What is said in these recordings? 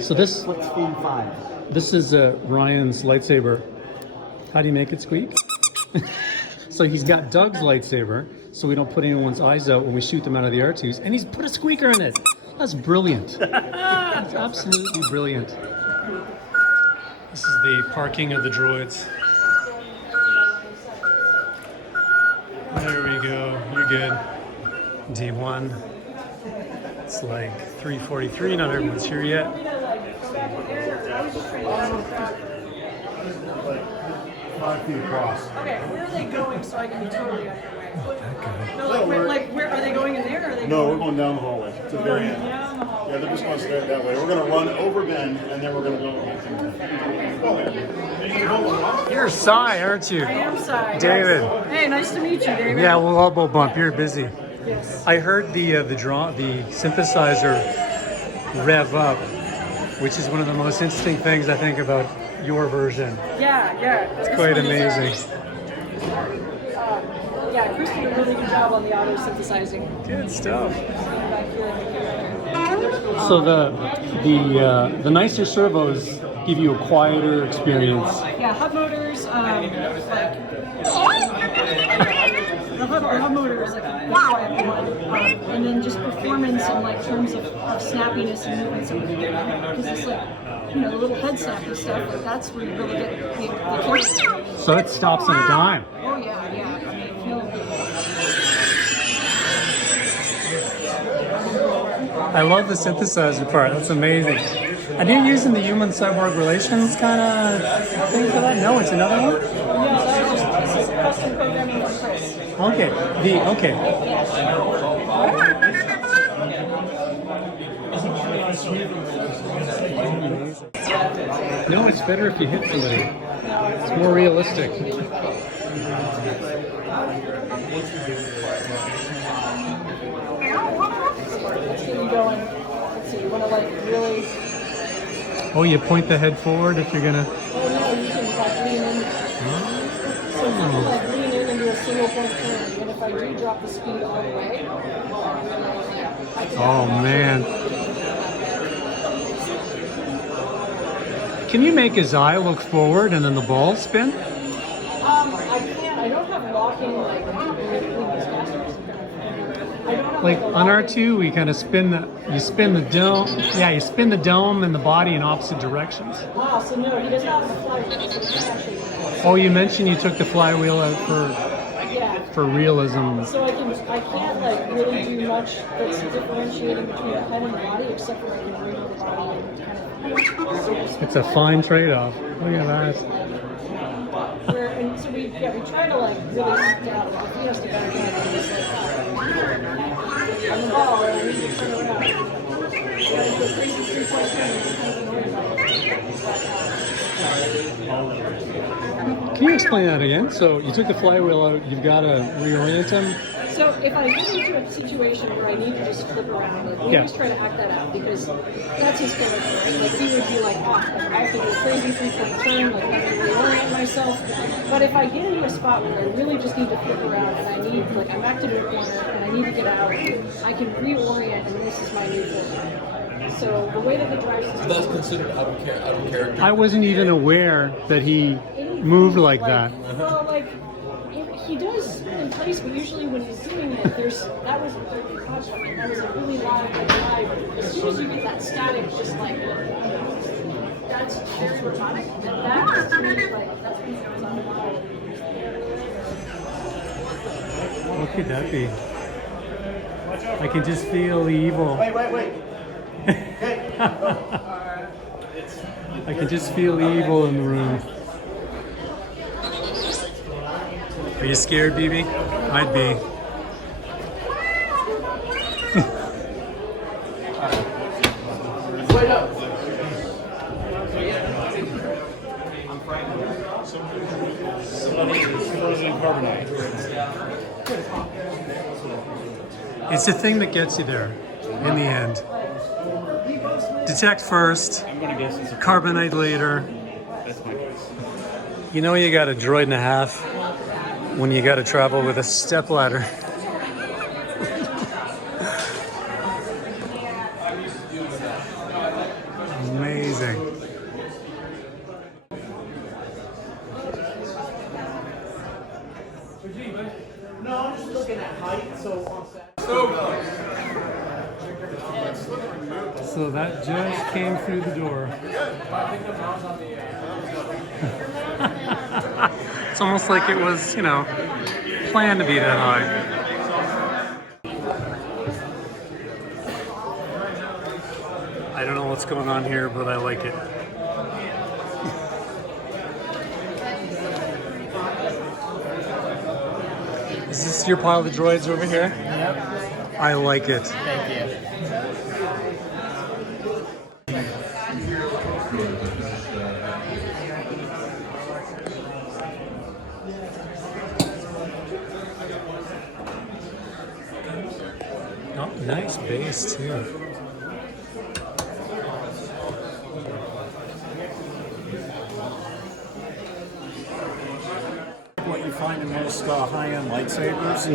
So this What's theme 5? this is Ryan's lightsaber. How do you make it squeak? So he's got Doug's lightsaber, so we don't put anyone's eyes out when we shoot them out of the R2s, and he's put a squeaker in it. That's brilliant. That's absolutely brilliant. This is the parking of the droids. There we go. You're good. Day1. It's like 3:43. Not everyone's here yet. 5 feet across. Okay, where are they going so I can be totally on your way? That guy. No, where are they going in there? Or are they No, going we're going down the hallway to the very end. down the hall? Yeah, they're just going to stay that way. We're going to run over Ben, and then we're going to go. You're Cy, aren't you? I am sorry. David. Hey, nice to meet you, David. Yeah, we'll elbow bump. You're busy. Yes. I heard the synthesizer rev up, which is one of the most interesting things I think about your version. Yeah. It's quite amazing. Yeah, Chris did a really good job on the auto synthesizing. Good stuff. Back here. So the nicer servos give you a quieter experience. Yeah, hub motors, like the hub motor is like a quiet one, and then just performance in like terms of snappiness and movement. So because it's like, you know, the little head snappy stuff, like that's where you really get the kick. So it stops on a dime. Oh yeah. I mean, it feels I love the synthesizer part. That's amazing. Are you using the human cyborg relations kind of thing for that? No, it's another one. this is custom programming for Chris. Okay. Okay. No, it's better if you hit somebody. It's more realistic. Let's get you going. Let's see, you want to like really. Oh, you point the head forward if you're gonna. Oh no, you can like lean in. So you can like lean in and do a single point turn. And if I do drop the speed all the way, Oh man. Can you make his eye look forward and then the ball spin? I can't. I don't have locking like between these masters. I don't have Like on R2, we kind of spin the dome. Yeah, you spin the dome and the body in opposite directions. Wow. So no, he doesn't have the flywheel. So it's actually. Oh, you mentioned you took the flywheel out Yeah. for realism. So I can't like really do much that's differentiating between the head and the body, except for I can bring the body and kind of. It's a fine trade-off. Look at that. And so we try to like really act out. Like, if he has to back out, he's like, on the ball, and I need to turn around. I gotta go crazy 3-point turn, and he's kind of annoyed about it. Can you explain that again? So you took the flywheel out, you've got to reorient him. So if I get into a situation where I need to just flip around, like, we always try to act that out because that's his character, right? Like he would be like, oh, like, I have to do a crazy 3-point turn, like I have to reorient myself. But if I get into a spot where I really just need to flip around and I need, like I'm back to the corner and I need to get out, I can reorient and this is my new flip. So the way that the drive system That's considered out of character. I wasn't even aware that he moved like that. Well, like he does in place, but usually when he's doing it, that was that was a really loud drive. As soon as you get that static, just like that's very robotic. And that is to me like that's what he's on the ball. What could that be? I can just feel the evil. Wait. I can just feel the evil in the room. Are you scared, BB? I'd be. Wait up. It's the thing that gets you there in the end. Detect first, carbonite later. You know you got a droid and a half when you got to travel with a stepladder. Amazing. So that just came through the door. It's almost like it was, you know, planned to be that high. I don't know what's going on here, but I like it. Is this your pile of droids over here? Yep. I like it. Thank you. Oh, nice base too. What you find in most high-end lightsabers,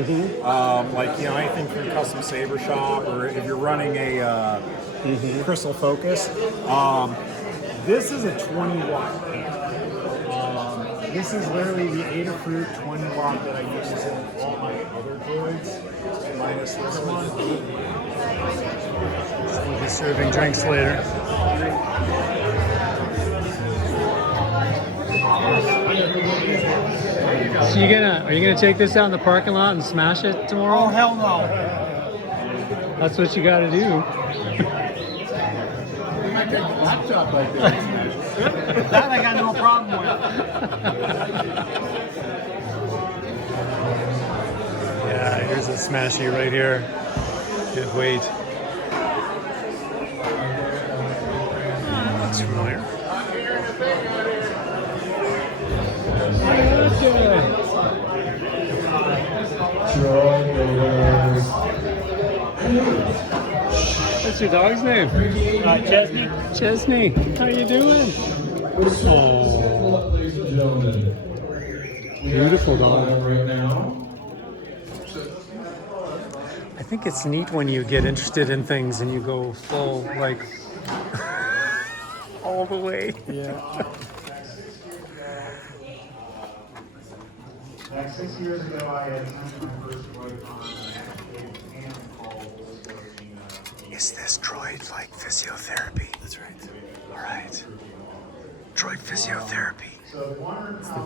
like anything from custom saber shop, or if you're running a crystal focus, this is a 20 watt. This is literally the Adafruit 20 watt that I use in all my other droids, minus this one. We'll be serving drinks later. So are you gonna take this out in the parking lot and smash it tomorrow? Oh, hell no. That's what you gotta do. We might take the laptop right there. That I got no problem with. Yeah, here's a smashy right here. Good weight. Looks familiar. What's your dog's name? Chesney. Chesney. How you doing? Oh, beautiful dog. I think it's neat when you get interested in things and you go full, like, all the way. Yeah. Like 6 years ago, I had attended my first Droidcon, and Is this droid like physiotherapy? That's right. All right. Droid physiotherapy.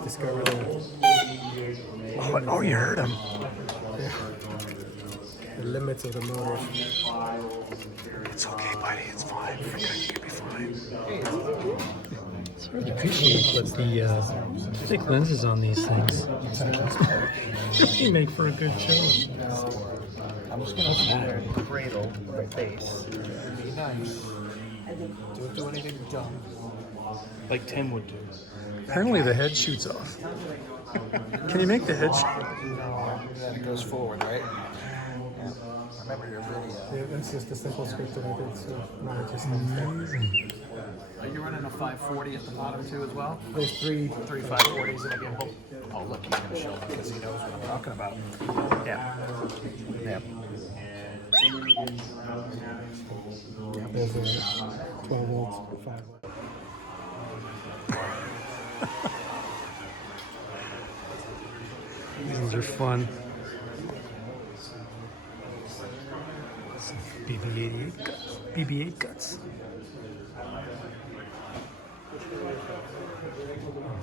Discover the Oh, you heard him. limits of the motor. It's okay, buddy. It's fine. You'll be fine. It's hard to appreciate the thick lenses on these things. They make for a good show. I'm just gonna sit there and cradle my face. Be nice. Don't do anything dumb. Like Tim would do. Apparently the head shoots off. Can you make the head shoot? Then it goes forward, right? Yeah. I remember your video. Yeah, that's just a simple script that I did, so not just Amazing. Are you running a 540 at the bottom too as well? There's three 540s in a gimbal. Oh, look, he's gonna show up because he knows what I'm talking about. Yeah. Yeah. There's a 12 volts, 5 volts. These are fun. Some BB-88 guts. BB-8 guts.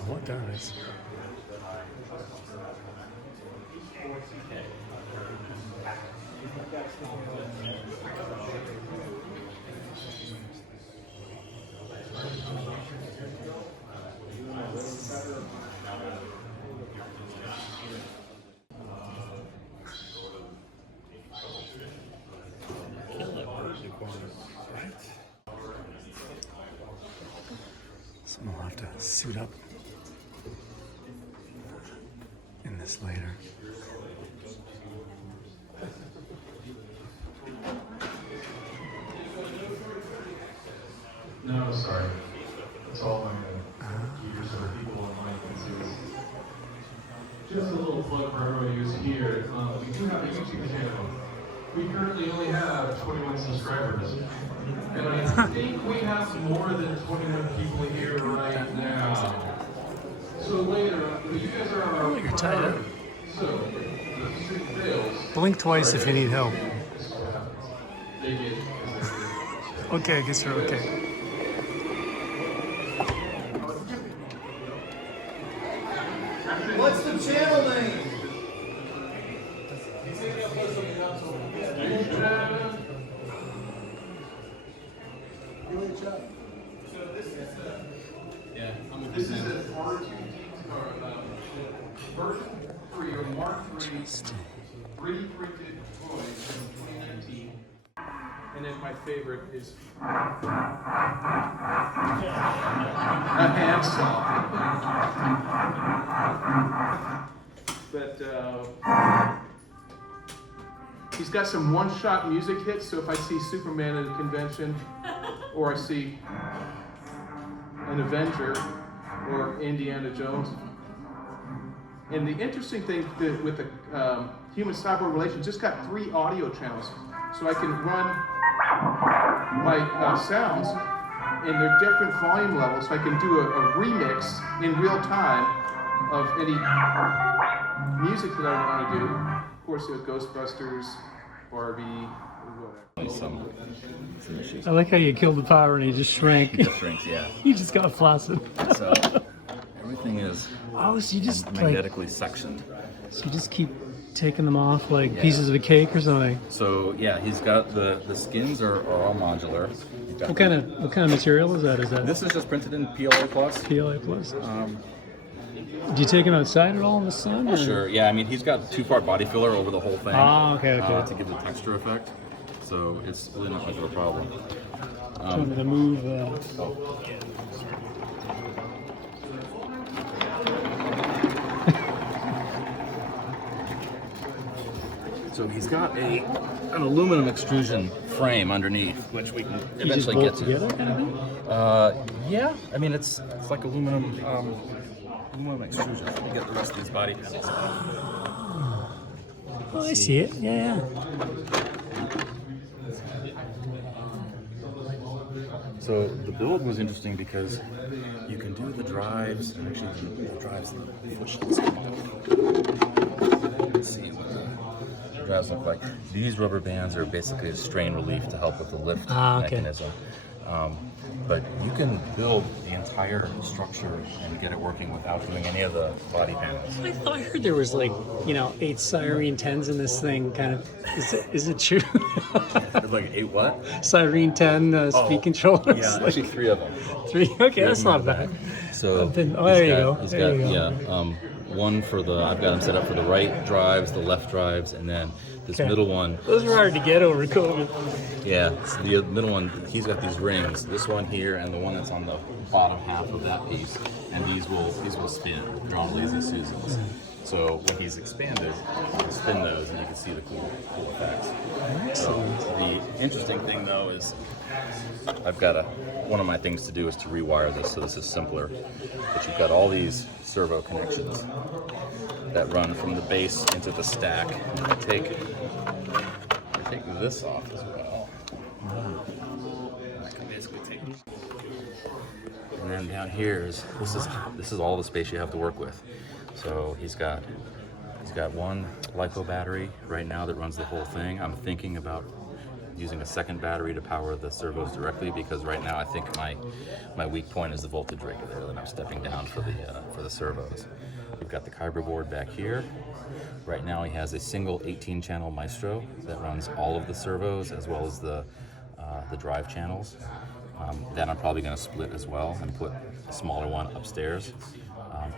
What that is? Someone will have to suit up in this later. no, sorry. It's all my gears or people in my agencies. Just a little plug for everybody who's here. We do have a YouTube channel. We currently only have 21 subscribers. And I think we have more than 21 people here right now. So later, but you guys are our You're tied up. So, if the stream fails, Blink twice if you need help. they get Okay, I guess you're okay. What's the channel name? This is an R2 version 3 or Mark 3 3D-printed toy from 2019. And then my favorite is a handsaw. But he's got some one-shot music hits, so if I see Superman at a convention, or I see an Avenger, or Indiana Jones. And the interesting thing with the human-cyborg relation, just got 3 audio channels, so I can run my sounds in their different volume levels, so I can do a remix in real time of any music that I want to do. Of course, Ghostbusters, Barbie, whatever. I like how you killed the power and he just shrank. It shrinks, yeah. He just got flaccid. So everything is Oh, so you just magnetically sectioned. So you just keep taking them off like pieces of a cake or something. So yeah, he's got the skins are all modular. What kind of material is that? Is that This is just printed in PLA plus. PLA plus? Do you take them outside at all in the sun? Or? Sure. Yeah, I mean he's got 2-part body filler over the whole thing. Okay. To give the texture effect. So it's really not much of a problem. I'm gonna move. So he's got an aluminum extrusion frame underneath, which we can eventually get to. Together, kind of thing? Yeah, I mean it's like aluminum extrusion. Let me get the rest of these body panels. Oh, I see it. Yeah. So the build was interesting because you can do the drives, and actually the drives come off. Let's see what the drives look like. These rubber bands are basically a strain relief to help with the lift mechanism. But you can build the entire structure and get it working without doing any of the body panels. I thought I heard there was like 8 Cyrene 10s in this thing. Kind of. Is it true? Like 8 what? Cyrene 10 speed controllers. Yeah, like, actually 3 of them. 3. Okay, that's not bad. So there you go. He's There got you go. one for the. I've got him set up for the right drives, the left drives, and then this middle one. Those are hard to get over COVID. Yeah, so the middle one. He's got these rings. This one here, and the one that's on the bottom half of that piece, and these will spin. They're all lazy Susans. So when he's expanded, you can spin those, and you can see the cool effects. So the interesting thing though is, I've got one of my things to do is to rewire this, so this is simpler. But you've got all these servo connections that run from the base into the stack. And I take this off as well. I can basically take. And then down here this is all the space you have to work with. So he's got one LiPo battery right now that runs the whole thing. I'm thinking about using a second battery to power the servos directly, because right now I think my weak point is the voltage regulator that I'm stepping down for the servos. We've got the Kyber board back here. Right now he has a single 18-channel Maestro that runs all of the servos as well as the drive channels. That I'm probably going to split as well and put a smaller one upstairs.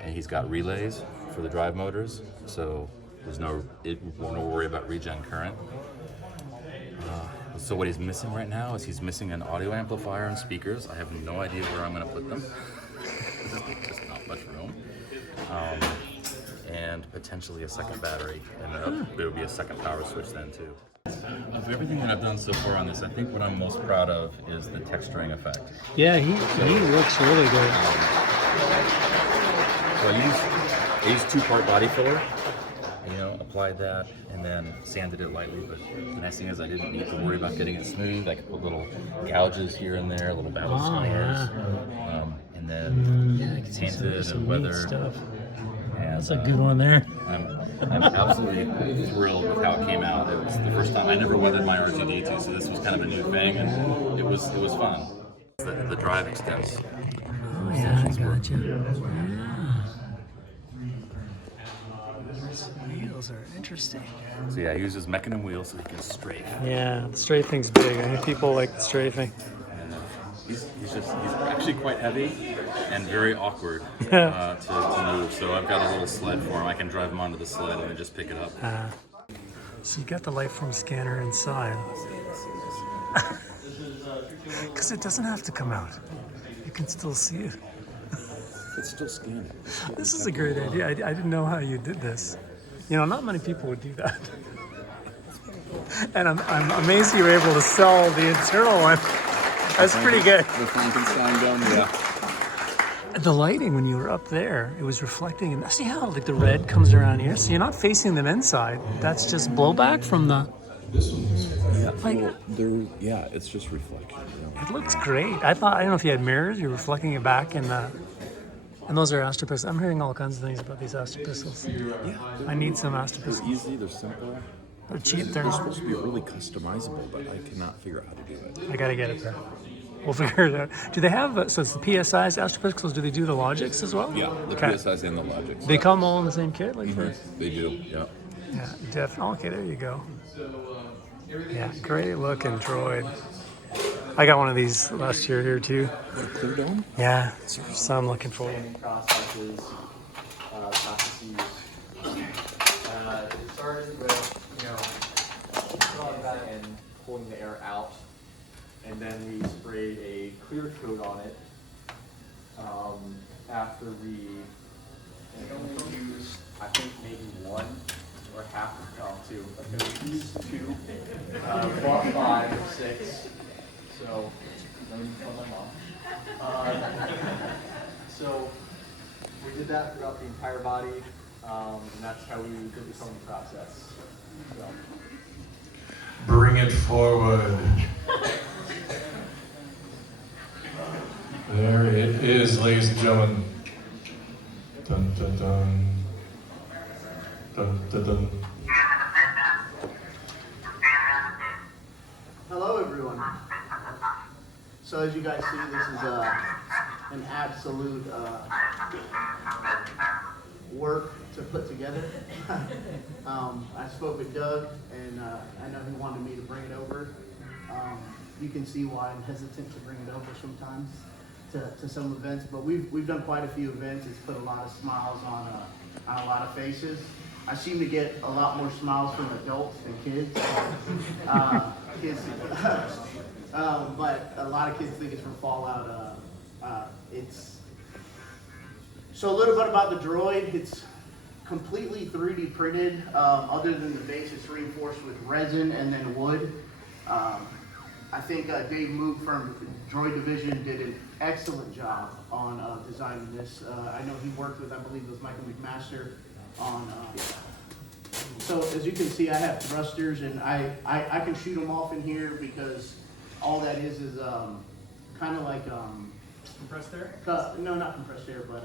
And he's got relays for the drive motors, so there's no worry about regen current. So what he's missing right now is he's missing an audio amplifier and speakers. I have no idea where I'm going to put them. There's just not much room. And potentially a second battery, and there will be a second power switch then too. Of everything that I've done so far on this, I think what I'm most proud of is the texturing effect. Yeah, he looks really good. So I used 2-part body filler, applied that and then sanded it lightly, but the nice thing is I didn't need to worry about getting it smooth. I could put little gouges here and there, little battle scars, and then painted and weathered. Stuff. And, That's a good one there. I'm I'm absolutely thrilled with how it came out. It was the first time I never weathered my R2D2, so this was kind of a new thing, and it was fun. The drive extends. Oh yeah, I gotcha. Yeah. Wheels are interesting. So yeah, he uses mechanism wheels so he can strafe. Yeah, the strafing's big. I think people like the strafing. He's actually quite heavy and very awkward Yeah. to move. So I've got a little sled for him. I can drive him onto the sled and then just pick it up. So you got the light from scanner inside. Because it doesn't have to come out. You can still see it. It's still scanning. This is a great idea. I didn't know how you did this. You know, not many people would do that. And I'm amazed you were able to sell the internal one. That's pretty good. The Frankenstein gun, yeah. The lighting when you were up there, it was reflecting. And see how like the red comes around here? So you're not facing them inside. That's just blowback from the. Yeah, Like- well, it's just reflection. It looks great. I don't know if you had mirrors. You're reflecting it back in the. And those are Astropistols. I'm hearing all kinds of things about these Astropistols. I need some They're Astropistols. easy, they're simple. They're cheap. They're supposed to be really customizable, but I cannot figure out how to do it. I gotta get it there. We'll figure it out. Do they have, so it's the PSIs, Astropistols, do they do the Logics as well? Yeah, the Okay. PSIs and the Logics. They come all in the same kit? Like They do, yeah. Yeah, definitely. Okay, there you go. Yeah, great looking droid. I got one of these last year here too. What, a clear dome? Yeah, so I'm looking forward. Processes. It started with, filling that and pulling the air out, and then we sprayed a clear coat on it. After we used, I think maybe one or half of two. Like we used two, bought 5 or 6. So, let me tell my mom. So we did that throughout the entire body, and that's how we did the combing process. So. Bring it forward. There it is, ladies and gentlemen. Dun dun dun. Dun dun dun. Hello everyone. So as you guys see, this is an absolute work to put together. I spoke with Doug, and I know he wanted me to bring it over. You can see why I'm hesitant to bring it over sometimes to some events, but we've done quite a few events. It's put a lot of smiles on a lot of faces. I seem to get a lot more smiles from adults than kids. But a lot of kids think it's from Fallout. So a little bit about the droid. It's completely 3D printed. Other than the base, it's reinforced with resin and then wood. I think Dave Moog from Droid Division did an excellent job on designing this. I know he worked with, I believe it was Michael McMaster on. So as you can see, I have thrusters, and I can shoot them off in here because all that is kind of like Compressed air? no, not compressed air, but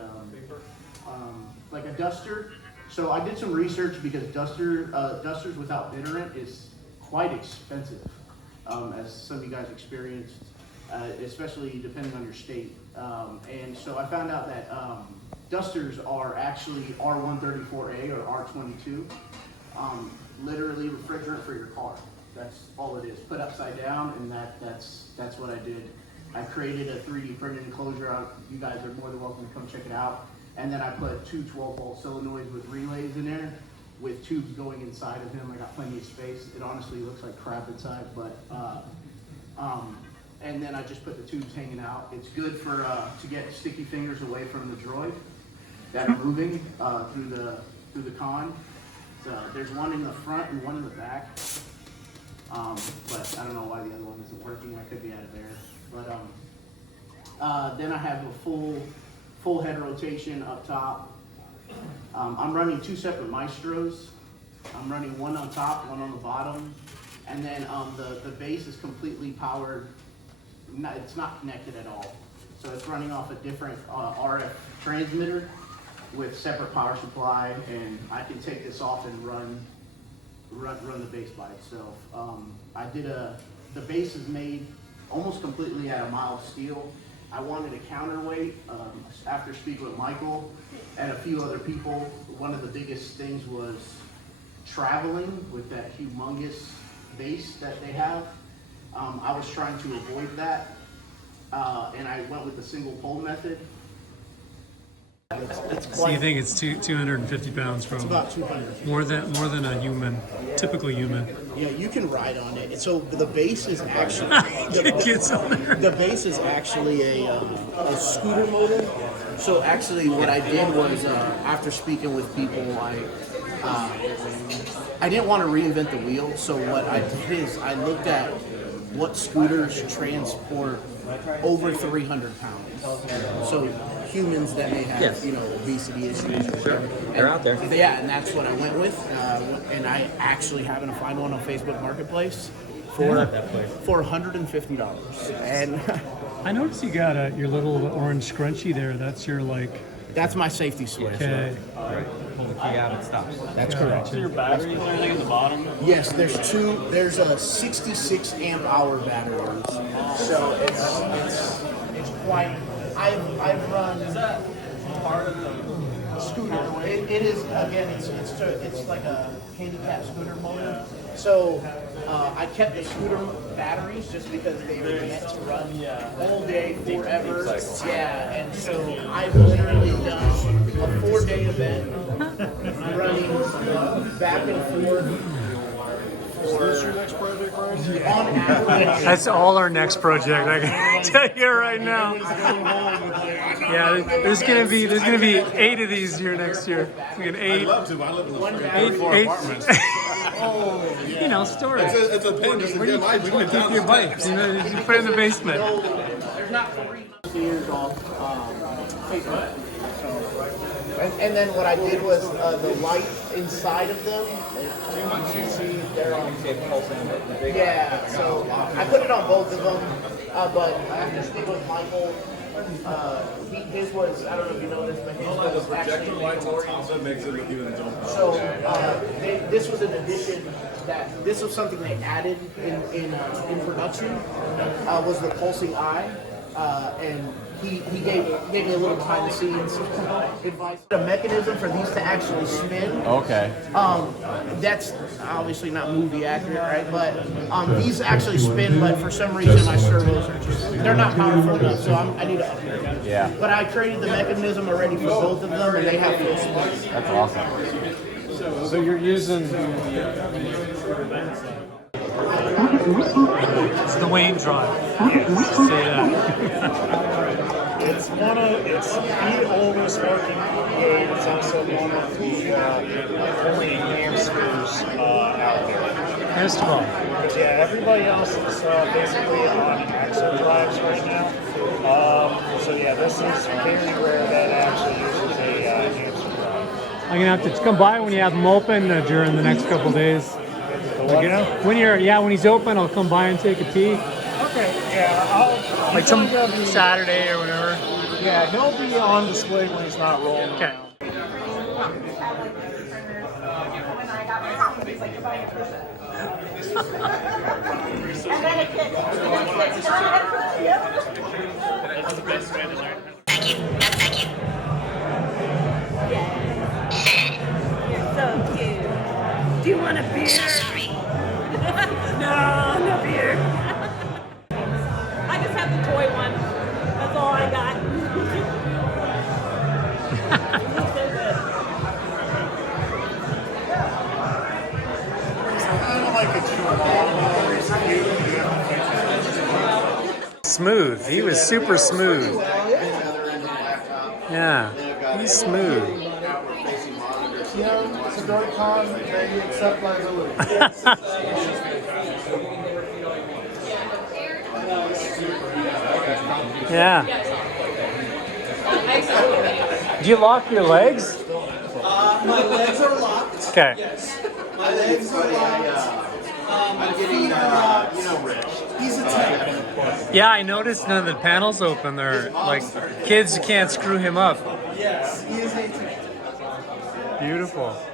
like a duster. So I did some research because dusters without bitterant is quite expensive, as some of you guys experienced, especially depending on your state. And so I found out that dusters are actually R134A or R22, literally refrigerant for your car. That's all it is, put upside down, and that's what I did. I created a 3D printed enclosure. You guys are more than welcome to come check it out. And then I put two 12-volt solenoids with relays in there, with tubes going inside of him. I got plenty of space. It honestly looks like crap inside, but and then I just put the tubes hanging out. It's good for to get sticky fingers away from the droid that are moving through the con. So there's one in the front and one in the back. But I don't know why the other one isn't working. I could be out of there. But then I have a full head rotation up top. I'm running two separate Maestros. I'm running one on top, one on the bottom. And then the base is completely powered. It's not connected at all. So it's running off a different RF transmitter. with separate power supply, and I can take this off and run the base by itself. The base is made almost completely out of mild steel. I wanted a counterweight. After speaking with Michael and a few other people, one of the biggest things was traveling with that humongous base that they have. I was trying to avoid that, and I went with the single pole method. So you think it's 250 pounds It's probably? about 200. More than a human, typical human. Yeah, you can ride on it. So the base is actually Kids on there. the base is actually a scooter motor. So actually, what I did was after speaking with people, I didn't want to reinvent the wheel. So what I did is I looked at what scooters transport over 300 pounds. So humans that may have, obesity issues or whatever. They're out there. Yeah, and that's what I went with. And I actually happened to find one on Facebook Marketplace for $150. And I noticed you got your little orange scrunchie there. That's your that's my safety switch. Okay. Pull the key out, it stops. That's correct. Your batteries or anything at the bottom? Yes, there's a 66 amp hour battery. So it's quite. I've run. Is that part of the scooter? It is again. It's like a handicap scooter motor. So I kept the scooter batteries just because they were meant to run all day forever. Yeah, and so I've literally done a 4-day event running back and forth. What's your next project, Ryan? On average. That's all our next project. I can tell you right now. Yeah, there's gonna be 8 of these here next year. We got 8. I'd love to, but I live in Eight, four eight. apartments. You know, storage. It's a pain just to get my Keep your bikes. You put it in the basement. There's not 3 years off Facebook. And then what I did was the light inside of them. You can see they're on. Yeah, so I put it on both of them, but after speaking with Michael, his was, I don't know if you know this, but his was actually. Lights on top of it makes it look even a So this was an addition this was something they added in production, was the pulsing eye, and he gave me a little behind the scenes advice. The mechanism for these to actually spin. Okay. That's obviously not movie accurate, right? But these actually spin, but for some reason my servos they're not powerful enough, so I need to upgrade. Yeah. But I created the mechanism already for both of them, and they have full spin. That's awesome. So you're using It's the Wayne drive. Say that. it's the oldest working game. It's also one of the only hamsters out there. First of all, Yeah, everybody else is basically on axle drives right now. So yeah, this is very rare that actually uses a hamster drive. I'm gonna have to come by when you have them open during the next couple days. When he's open, I'll come by and take a peek. Okay, yeah, Like some Saturday or whatever. yeah, he'll be on display when he's not rolling Okay. around. So cute. Do you want a beer? So sorry. No, no beer. I just have the toy one. That's all I got. Smooth. He was super smooth. Yeah, he's smooth. Yeah, it's a Droidcon, they accept liability. Yeah. Do you lock your legs? My legs are locked. Okay. Yes. My legs are locked. My feet are locked. He's a tank. Yeah, I noticed none of the panels open. They're like kids can't screw him up. Yes, he is a tank. Beautiful.